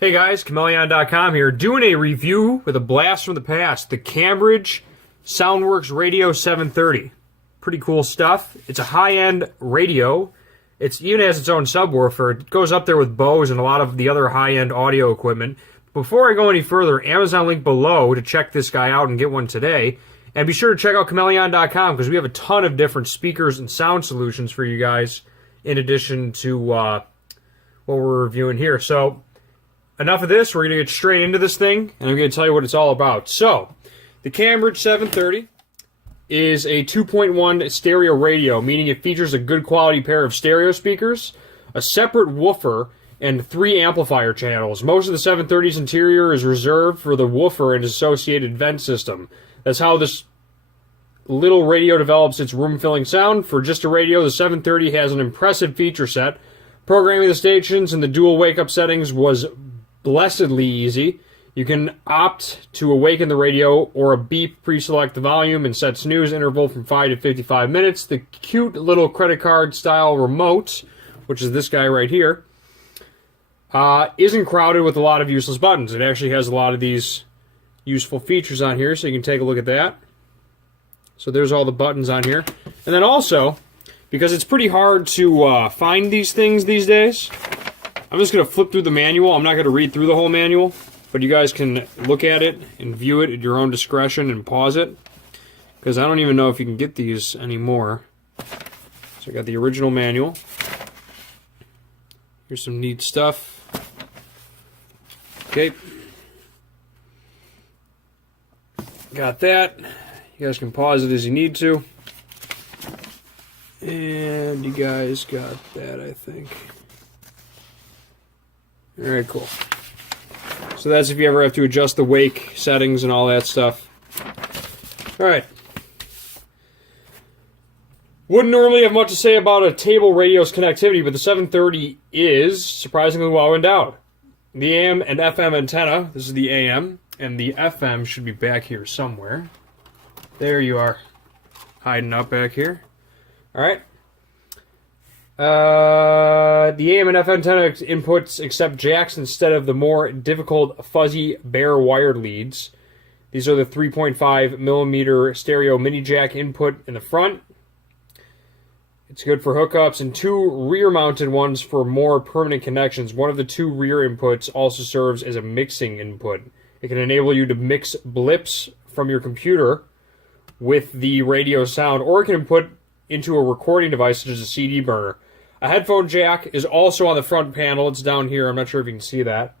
Hey guys, Chmelaeon.com here, doing a review with a blast from the past, the Cambridge SoundWorks Radio 730. Pretty cool stuff. It's a high-end radio. It even has its own subwoofer. It goes up there with Bose and a lot of the other high-end audio equipment. Before I go any further, Amazon link below to check this guy out and get one today. And be sure to check out Chmelaeon.com because we have a ton of different speakers and sound solutions for you guys in addition to what we're reviewing here. So, enough of this. We're going to get straight into this thing, and I'm going to tell you what it's all about. So, the Cambridge 730 is a 2.1 stereo radio, meaning it features a good quality pair of stereo speakers, a separate woofer, and 3 amplifier channels. Most of the 730's interior is reserved for the woofer and associated vent system. That's how this little radio develops its room-filling sound. For just a radio, the 730 has an impressive feature set. Programming the stations and the dual wake-up settings was blessedly easy. You can opt to awaken the radio or a beep, pre-select the volume, and set snooze interval from 5 to 55 minutes. The cute little credit card style remote, which is this guy right here, isn't crowded with a lot of useless buttons. It actually has a lot of these useful features on here, so you can take a look at that. So there's all the buttons on here. And then also, because it's pretty hard to find these things these days, I'm just going to flip through the manual. I'm not going to read through the whole manual, but you guys can look at it and view it at your own discretion and pause it, because I don't even know if you can get these anymore. So I got the original manual. Here's some neat stuff. Okay. Got that. You guys can pause it as you need to. And you guys got that, I think. Alright, cool. So that's if you ever have to adjust the wake settings and all that stuff. Alright. Wouldn't normally have much to say about a table radio's connectivity, but the 730 is surprisingly well endowed. The AM and FM antenna, this is the AM, and the FM should be back here somewhere. There you are, hiding up back here. Alright. The AM and FM antenna inputs accept jacks instead of the more difficult fuzzy bare wired leads. These are the 3.5 millimeter stereo mini jack input in the front. It's good for hookups, and 2 rear-mounted ones for more permanent connections. One of the 2 rear inputs also serves as a mixing input. It can enable you to mix blips from your computer with the radio sound, or it can input into a recording device such as a CD burner. A headphone jack is also on the front panel. It's down here. I'm not sure if you can see that.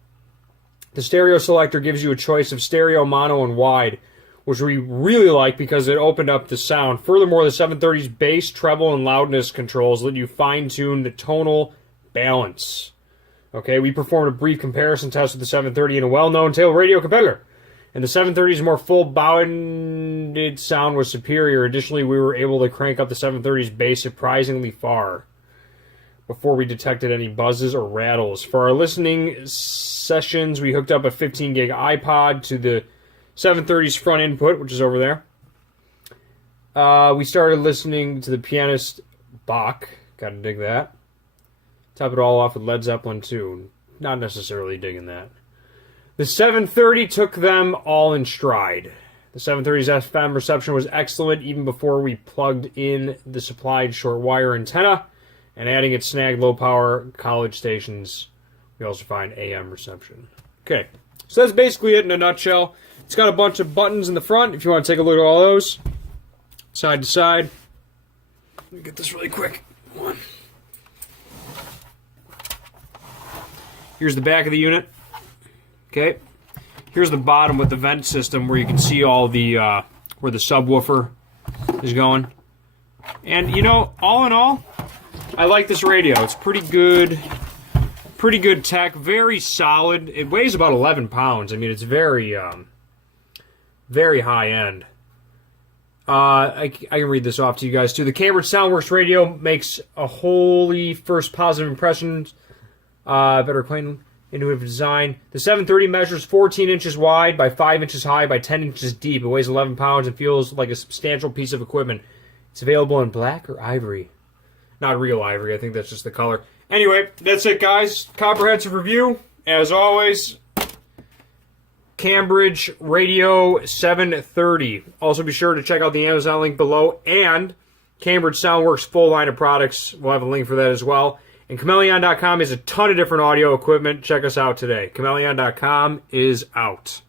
The stereo selector gives you a choice of stereo, mono, and wide, which we really like because it opened up the sound. Furthermore, the 730's bass, treble, and loudness controls let you fine-tune the tonal balance. Okay, we performed a brief comparison test with the 730 and a well-known table radio competitor, and the 730's more full-bounded sound was superior. Additionally, we were able to crank up the 730's bass surprisingly far before we detected any buzzes or rattles. For our listening sessions, we hooked up a 15 gig iPod to the 730's front input, which is over there. We started listening to the pianist Bach. Gotta dig that. Top it all off with Led Zeppelin 2. Not necessarily digging that. The 730 took them all in stride. The 730's FM reception was excellent even before we plugged in the supplied short wire antenna and adding its snagged low power college stations. We also find AM reception. Okay, so that's basically it in a nutshell. It's got a bunch of buttons in the front if you want to take a look at all those. Side to side. Let me get this really quick. One. Here's the back of the unit. Okay. Here's the bottom with the vent system where you can see all the where the subwoofer is going. And you know, all in all, I like this radio. It's pretty good tech, very solid. It weighs about 11 pounds. I mean, it's very very high end. I can read this off to you guys too. The Cambridge SoundWorks radio makes a wholly first positive impression. Better clean, innovative design. The 730 measures 14 inches wide by 5 inches high by 10 inches deep. It weighs 11 pounds and feels like a substantial piece of equipment. It's available in black or ivory. Not real ivory, I think that's just the color. Anyway, that's it, guys. Comprehensive review. as always, Cambridge Radio 730. Also be sure to check out the Amazon link below, and Cambridge SoundWorks full line of products. We'll have a link for that as well. And Chmelaeon.com is a ton of different audio equipment. Check us out today. Chmelaeon.com is out.